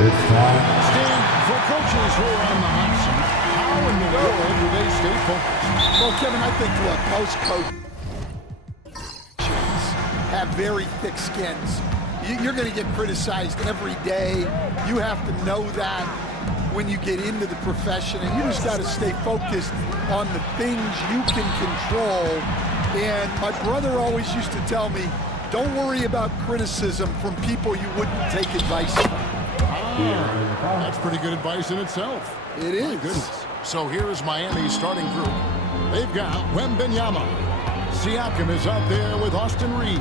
It's time. Steve, for coaches who are on the hot seat, how in the world do they stay focused? Well, Kevin, I think, look, most coaches have very thick skins. You're going to get criticized every day. You have to know that when you get into the profession, and you just got to stay focused on the things you can control. And my brother always used to tell me, don't worry about criticism from people you wouldn't take advice from. That's pretty good advice in itself. It is. My goodness. So here is Miami's starting group. They've got Wembanyama. Siakam is out there with Austin Reeves.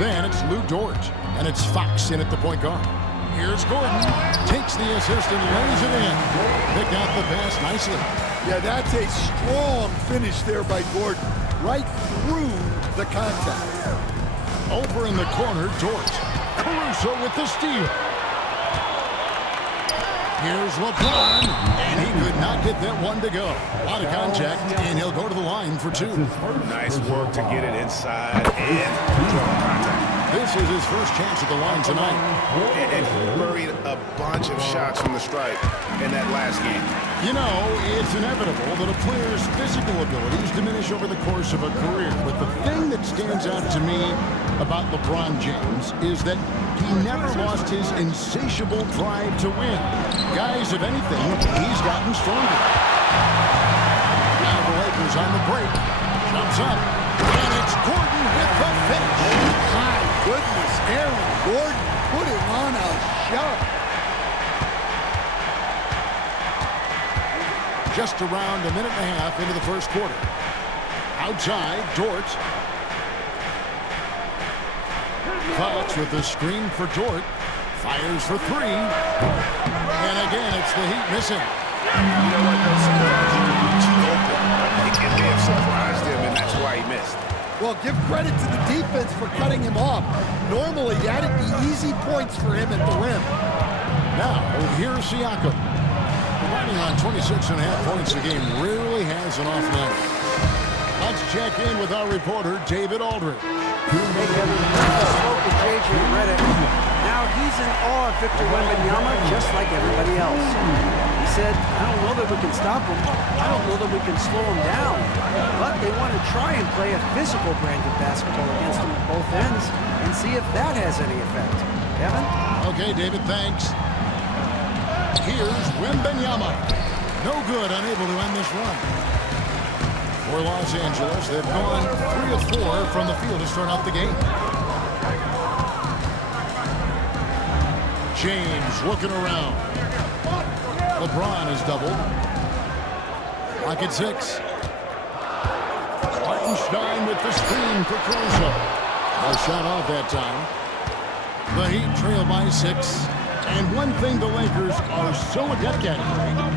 Then it's Lou Dort, and it's Fox in at the point guard. Here's Gordon. Takes the assist and lays it in. Picked out the pass nicely. Yeah, that's a strong finish there by Gordon. Right through the contact. Over in the corner, Dort. Caruso with the steal. Here's LeBron, and he could not get that one to go. Out of contact, and he'll go to the line for two. Nice work to get it inside and draw contact. This is his first chance at the line tonight. And he buried a bunch of shots from the stripe in that last game. You know, it's inevitable that a player's physical abilities diminish over the course of a career. But the thing that stands out to me about LeBron James is that he never lost his insatiable drive to win. Guys, if anything, he's gotten stronger. Now the Lakers on the break. Jumps up. And it's Gordon with the finish. My goodness, Aaron Gordon putting on a show. Just around a minute and a half into the first quarter. Outside, Dort. Fox with the screen for Dort. Fires for three. And again, it's the Heat missing. You know what, though? Sometimes you can be too open. It may have surprised him, and that's why he missed. Well, give credit to the defense for cutting him off. Normally, that'd be easy points for him at the rim. Now, here's Siakam. Running on 26.5 points a game rarely has an off night. Let's check in with our reporter, David Aldridge. Hey, Kevin, I spoke with J.J. Redick. Now he's in awe of Victor Wembanyama just like everybody else. He said, I don't know that we can stop him. I don't know that we can slow him down. But they want to try and play a physical brand of basketball against him at both ends and see if that has any effect. Kevin? Okay, David, thanks. Here's Wembanyama. No good, unable to end this run. For Los Angeles, they've gone 3 of 4 from the field to start out the game. James looking around. LeBron is doubled. Lock at 6. Hartenstein with the screen for Caruso. A shot off that time. The Heat trail by 6. And one thing the Lakers are so adept at,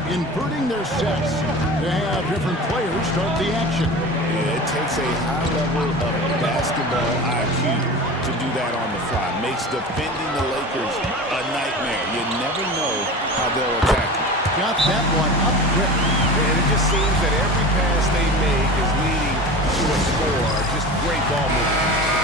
inverting their sets to have different players start the action. Yeah, it takes a high level of basketball IQ to do that on the fly. Makes defending the Lakers a nightmare. You never know how they'll attack you. Got that one up quick. And it just seems that every pass they make is leading to a score. Just great ball movement.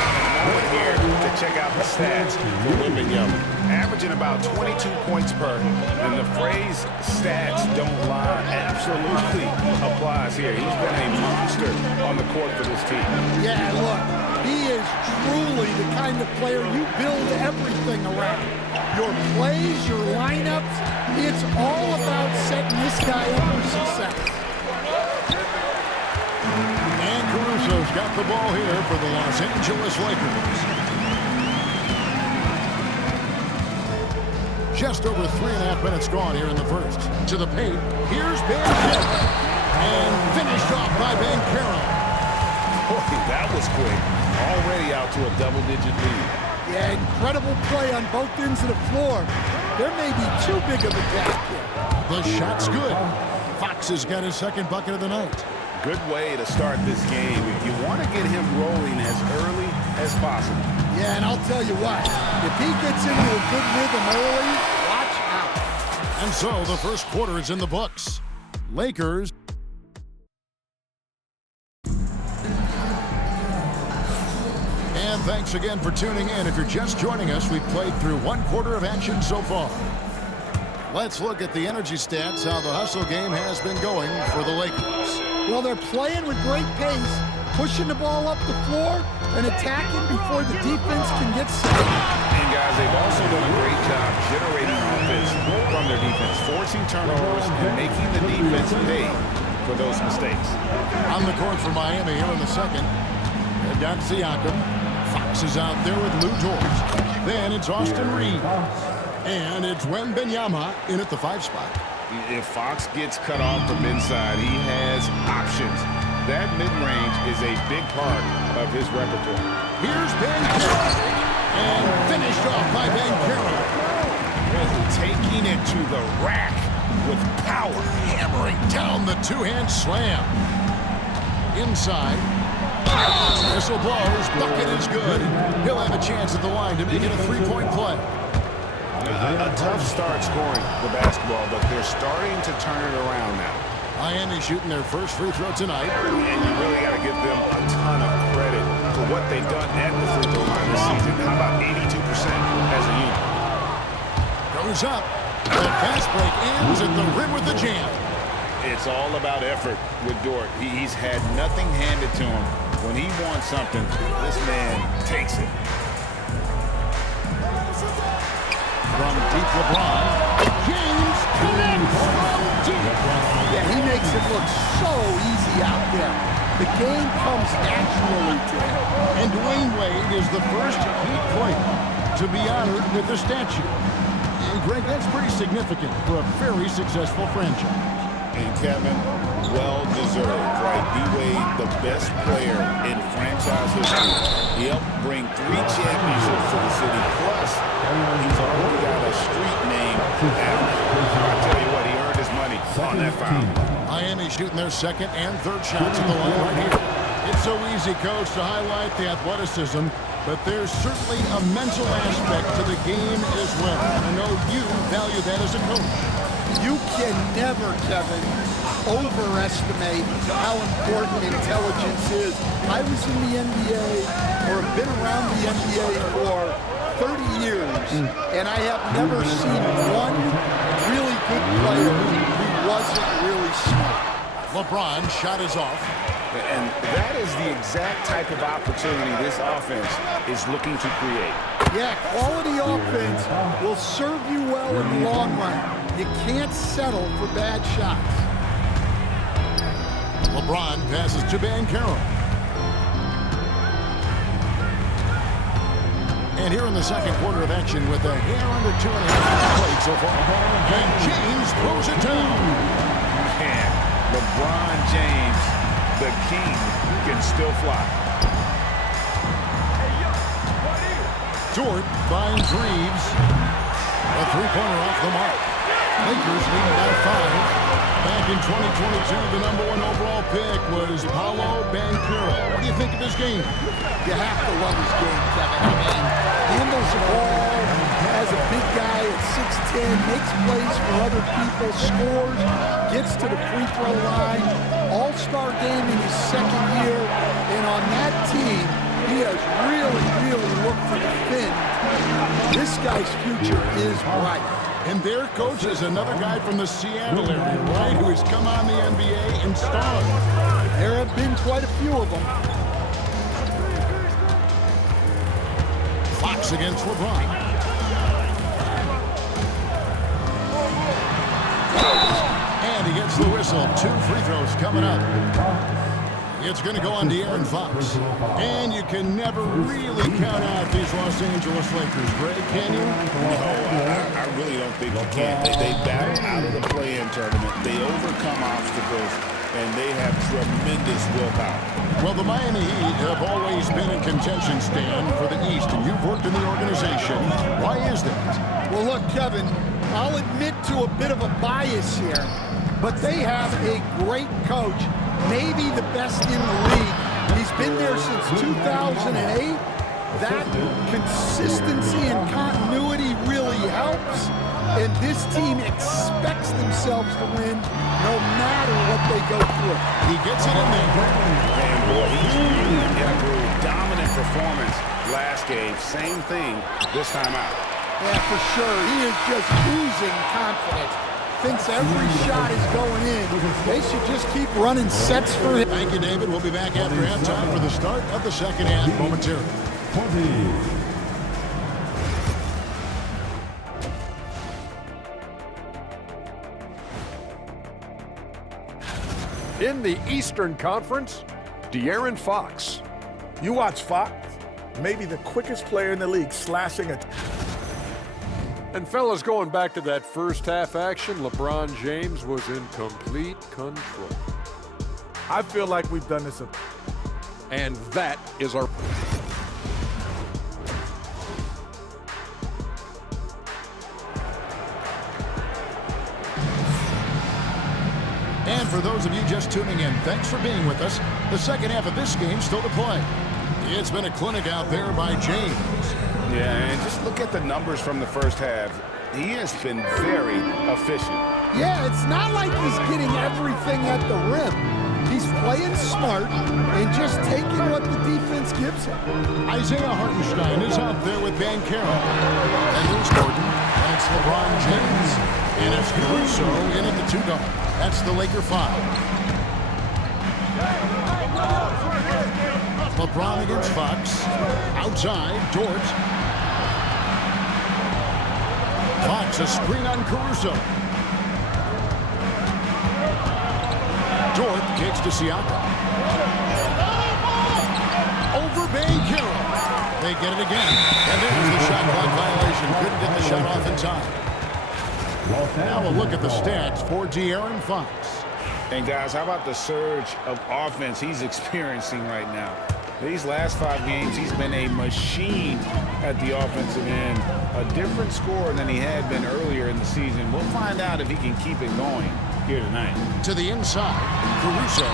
Point here to check out the stats for Wembanyama. Averaging about 22 points per, and the phrase stats don't lie absolutely applies here. He's been a monster on the court for this team. Yeah, look, he is truly the kind of player you build everything around. Your plays, your lineups, it's all about setting this guy up for success. And Caruso's got the ball here for the Los Angeles Lakers. Just over 3.5 minutes gone here in the first. To the paint. Here's Banchero. And finished off by Banchero. Boy, that was quick. Already out to a double-digit lead. Yeah, incredible play on both ends of the floor. There may be too big of a gap here. The shot's good. Fox has got his second bucket of the night. Good way to start this game. If you want to get him rolling as early as possible. Yeah, and I'll tell you what, if he gets into a good rhythm early, watch out. And so the first quarter is in the books. Lakers. And thanks again for tuning in. If you're just joining us, we've played through one quarter of action so far. Let's look at the energy stats, how the hustle game has been going for the Lakers. Well, they're playing with great pace, pushing the ball up the floor and attacking before the defense can get set. And guys, they've also done a great job generating offense from their defense, forcing turnovers and making the defense pay for those mistakes. On the court for Miami here in the second. Down to Siakam. Fox is out there with Lou Dort. Then it's Austin Reeves. And it's Wembanyama in at the 5 spot. If Fox gets cut off from inside, he has options. That mid-range is a big part of his repertoire. Here's Bankero. And finished off by Bankero. Taking it to the rack with power. Hammering down the two-hand slam. Inside. Whistle blows. Bucket is good. He'll have a chance at the line to make it a 3-point play. A tough start scoring the basketball, but they're starting to turn it around now. Miami shooting their first free throw tonight. And you really got to give them a ton of credit for what they've done at the free throw line this season. How about 82% as a unit? Goes up. The fast break ends at the rim with the jam. It's all about effort with Dort. He's had nothing handed to him. When he wants something, this man takes it. From deep, LeBron. James connects from deep. Yeah, he makes it look so easy out there. The game comes naturally to him. And Dwayne Wade is the first Heat player to be honored with a statue. And Greg, that's pretty significant for a very successful franchise. And Kevin, well-deserved, right? D-Wade, the best player in franchise history. He helped bring 3 championships to the city. Plus, he's already got a street name after. I tell you what, he earned his money on that foul. Miami shooting their second and third shots at the line right here. It's so easy, Coach, to highlight the athleticism, but there's certainly a mental aspect to the game as well. I know you value that as a coach. You can never, Kevin, overestimate how important intelligence is. I was in the NBA, or have been around the NBA for 30 years, and I have never seen one really good player who wasn't really smart. LeBron shot is off. And that is the exact type of opportunity this offense is looking to create. Yeah, quality offense will serve you well in the long run. You can't settle for bad shots. LeBron passes to Bankero. And here in the second quarter of action with a hair under 2.5 minutes played so far. And James throws it down. Man, LeBron James, the king, can still fly. Dort finds Reeves. A 3-pointer off the mark. Lakers leading by 5. Back in 2022, the #1 overall pick was Paolo Banchero. What do you think of his game? You have to love his game, Kevin. I mean, handles the ball, has a big guy at 6'10", makes plays for other people, scores, gets to the free throw line. All-star game in his second year, and on that team, he has really looked to defend. This guy's future is bright. And their coach is another guy from the Seattle area, right, who has come on the NBA and starred. There have been quite a few of them. Fox against LeBron. And he gets the whistle. 2 free throws coming up. It's going to go on De'Aaron Fox. And you can never really count out these Los Angeles Lakers, Greg, can you? No, I really don't think you can. They battle out of the play-in tournament. They overcome obstacles, and they have tremendous willpower. Well, the Miami Heat have always been in contention, Stan, for the East, and you've worked in the organization. Why is that? Well, look, Kevin, I'll admit to a bit of a bias here, but they have a great coach, maybe the best in the league. He's been there since 2008. That consistency and continuity really helps, and this team expects themselves to win no matter what they go through. He gets it in there. And boy, he's really in a groove. Dominant performance last game. Same thing this time out. Yeah, for sure. He is just oozing confidence. Thinks every shot is going in. They should just keep running sets for him. Thank you, David. We'll be back after halftime for the start of the second half momentarily. In the Eastern Conference, De'Aaron Fox. You watch Fox, maybe the quickest player in the league slashing a... And fellas, going back to that first half action, LeBron James was in complete control. I feel like we've done this. And that is our... And for those of you just tuning in, thanks for being with us. The second half of this game still to play. It's been a clinic out there by James. Yeah, and just look at the numbers from the first half. He has been very efficient. Yeah, it's not like he's getting everything at the rim. He's playing smart and just taking what the defense gives him. Isaiah Hartenstein is out there with Banchero. And here's Gordon. And it's LeBron James. And it's Caruso in at the 2 guard. That's the Laker 5. LeBron against Fox. Outside, Dort. Fox, a screen on Caruso. Dort kicks to Siakam. Over Banchero. They get it again. And there's the shot clock violation. Couldn't get the shot off in time. Now we'll look at the stats for De'Aaron Fox. And guys, how about the surge of offense he's experiencing right now? These last 5 games, he's been a machine at the offensive end. A different scorer than he had been earlier in the season. We'll find out if he can keep it going here tonight. To the inside, Caruso.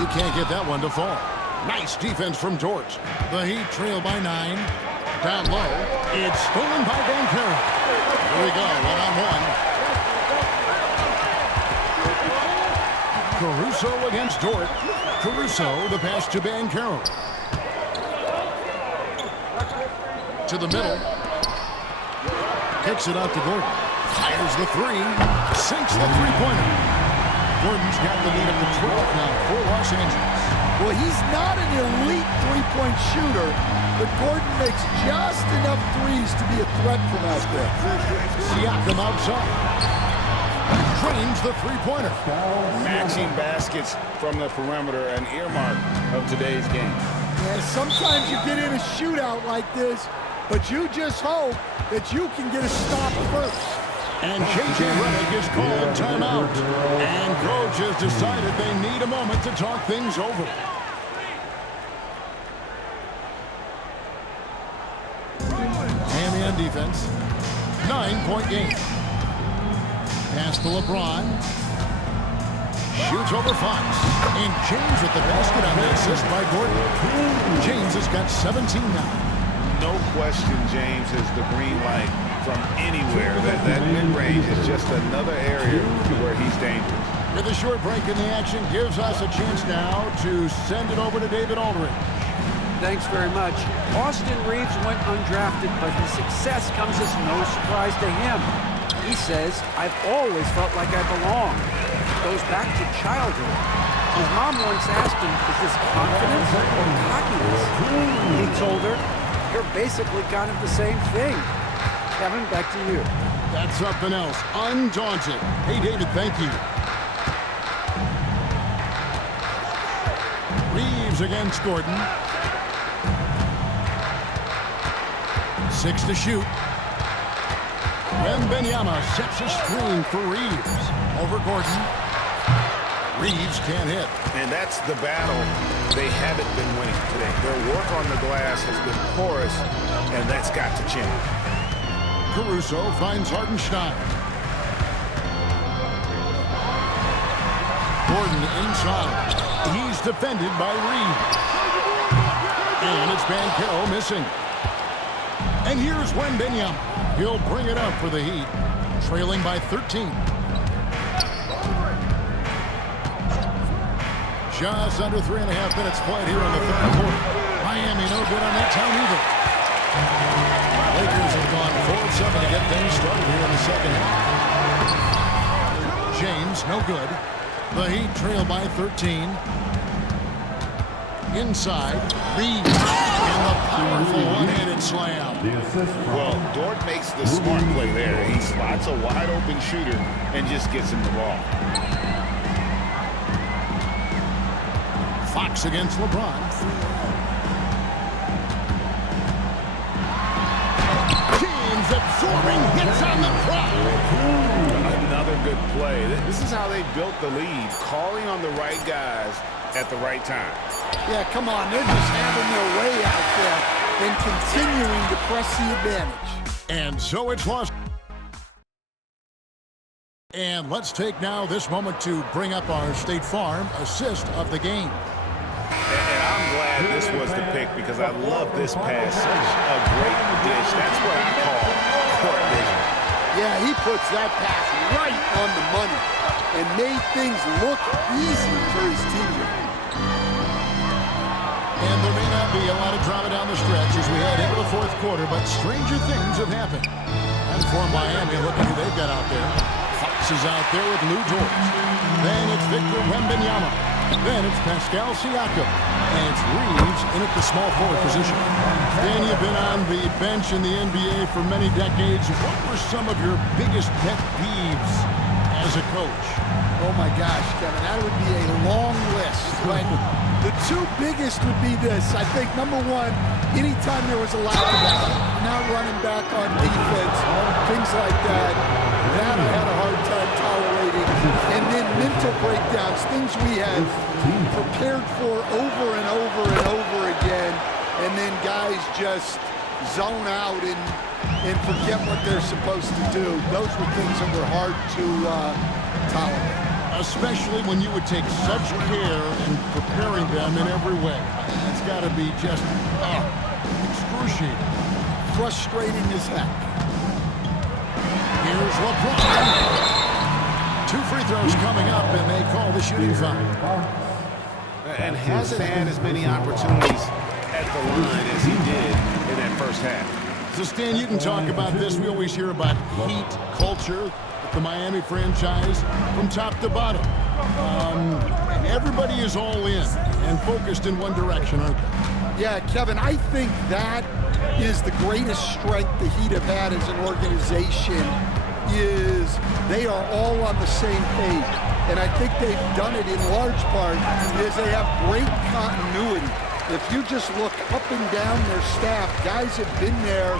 He can't get that one to fall. Nice defense from Dort. The Heat trail by 9. Down low. It's stolen by Banchero. Here we go, 1-on-1. Caruso against Dort. Caruso, the pass to Banchero. To the middle. Kicks it out to Gordon. Fires the 3. Sinks the 3-pointer. Gordon's got the lead up to 12 now for Los Angeles. Well, he's not an elite three-point shooter, but Gordon makes just enough threes to be a threat from out there. Siakam outside. Drains the 3-pointer. Matching baskets from the perimeter, an earmark of today's game. Yeah, sometimes you get in a shootout like this, but you just hope that you can get a stop first. And J.J. Redick is called timeout. And coach has decided they need a moment to talk things over. Miami on defense. 9-point game. Pass to LeBron. Shoots over Fox. And James with the basket on the assist by Gordon. James has got 17 now. No question James has the green light from anywhere. That mid-range is just another area where he's dangerous. With a short break in the action, gives us a chance now to send it over to David Aldridge. Thanks very much. Austin Reeves went undrafted, but his success comes as no surprise to him. He says, I've always felt like I belong. Goes back to childhood. His mom once asked him, is this confidence or cockiness? He told her, you're basically kind of the same thing. Kevin, back to you. That's something else. Undaunted. Hey, David, thank you. Reeves against Gordon. 6 to shoot. Wembanyama sets a screen for Reeves. Over Gordon. Reeves can't hit. And that's the battle they haven't been winning today. Their work on the glass has been porous, and that's got to change. Caruso finds Hartenstein. Gordon inside. He's defended by Reeves. And it's Banchero missing. And here's Wembanyama. He'll bring it up for the Heat, trailing by 13. Just under 3.5 minutes played here in the third quarter. Miami no good on that time either. Lakers have gone 4-7 to get things started here in the second half. James, no good. The Heat trail by 13. Inside, Reeves, and the powerful one-handed slam. Well, Dort makes the smart play there. He spots a wide-open shooter and just gets him the ball. Fox against LeBron. James absorbing hits on the crowd. Another good play. This is how they built the lead, calling on the right guys at the right time. Yeah, come on. They're just having their way out there and continuing to press the advantage. And so it's lost. And let's take now this moment to bring up our State Farm assist of the game. And I'm glad this was the pick because I love this pass. Such a great dish. That's what I call court vision. Yeah, he puts that pass right on the money and made things look easy for his teammate. And there may not be a lot of drama down the stretch as we head into the fourth quarter, but stranger things have happened. And for Miami, look at who they've got out there. Fox is out there with Lou Dort. Then it's Victor Wembanyama. Then it's Pascal Siakam. And it's Reeves in at the small forward position. Dan, you've been on the bench in the NBA for many decades. What were some of your biggest pet peeves as a coach? Oh my gosh, Kevin, that would be a long list. But the two biggest would be this. I think, number one, anytime there was a lack of effort, not running back on defense, things like that, that I had a hard time tolerating. And then mental breakdowns, things we had prepared for over and over and over again, and then guys just zone out and forget what they're supposed to do. Those were things that were hard to tolerate. Especially when you would take such care in preparing them in every way. It's got to be just excruciating. Frustrating as heck. Here's LeBron. 2 free throws coming up, and they call the shooting foul. And hasn't had as many opportunities at the line as he did in that first half. So, Stan, you can talk about this. We always hear about Heat culture, the Miami franchise, from top to bottom. Everybody is all in and focused in one direction, aren't they? Yeah, Kevin, I think that is the greatest strength the Heat have had as an organization is they are all on the same page. And I think they've done it in large part because they have great continuity. If you just look up and down their staff, guys have been there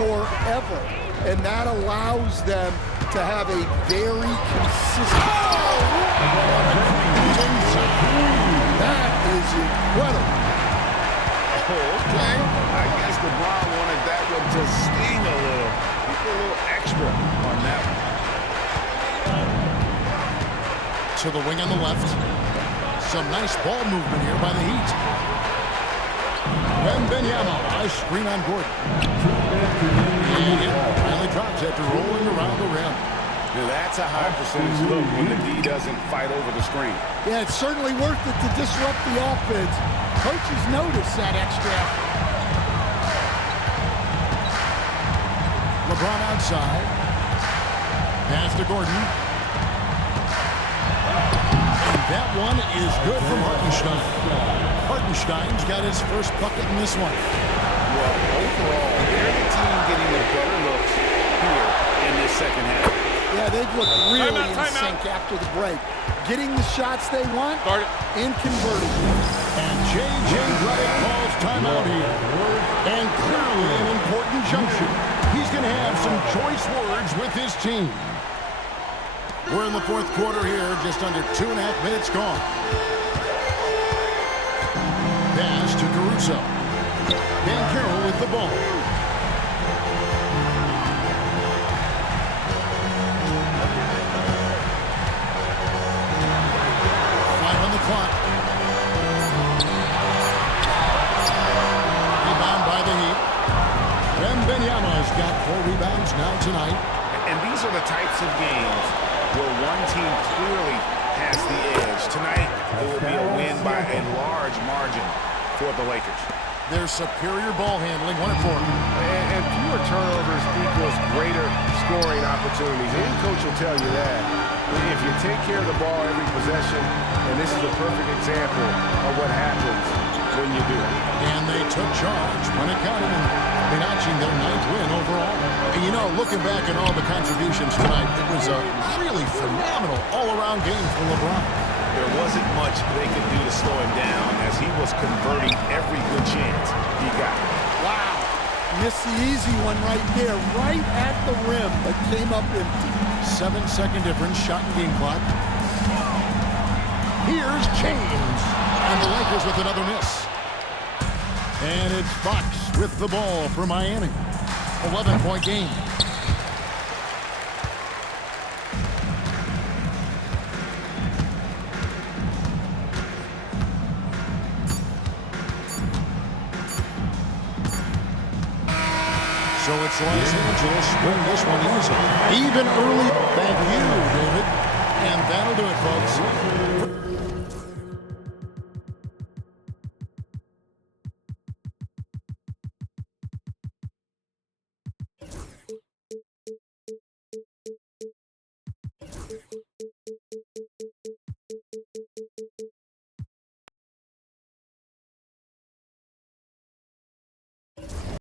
forever. And that allows them to have a very consistent... That is incredible. Okay. I guess LeBron wanted that one to sting a little. He put a little extra on that one. To the wing on the left. Some nice ball movement here by the Heat. Wembanyama, nice screen on Gordon. And it finally drops after rolling around the rim. Now that's a high percentage look when the D doesn't fight over the screen. Yeah, it's certainly worth it to disrupt the offense. Coaches notice that extra effort. LeBron outside. Pass to Gordon. And that one is good from Hartenstein. Hartenstein's got his first bucket in this one. Well, overall, they're the team getting the better looks here in this second half. Yeah, they've looked really in sync after the break. Getting the shots they want and converting them. And J.J. Redick calls timeout here. And clearly an important junction. He's going to have some choice words with his team. We're in the fourth quarter here, just under 2.5 minutes gone. Pass to Caruso. Dan Carroll with the ball. Clock. Rebound by the Heat. Wembanyama has got 4 rebounds now tonight. And these are the types of games where one team clearly has the edge. Tonight, it will be a win by a large margin for the Lakers. Their superior ball handling, 1 and 4. And fewer turnovers equals greater scoring opportunities. Any coach will tell you that. If you take care of the ball every possession, and this is a perfect example of what happens when you do. And they took charge when it counted, and notching their 9th win overall. And you know, looking back at all the contributions tonight, it was a really phenomenal all-around game for LeBron. There wasn't much they could do to slow him down as he was converting every good chance he got. Wow. Missed the easy one right there, right at the rim, but came up empty. 7-second difference, shot and game clock. Here's James. And the Lakers with another miss. And it's Fox with the ball for Miami. 11-point game. So it's Los Angeles win this one easily. Even early. Thank you, David. And that'll do it, folks.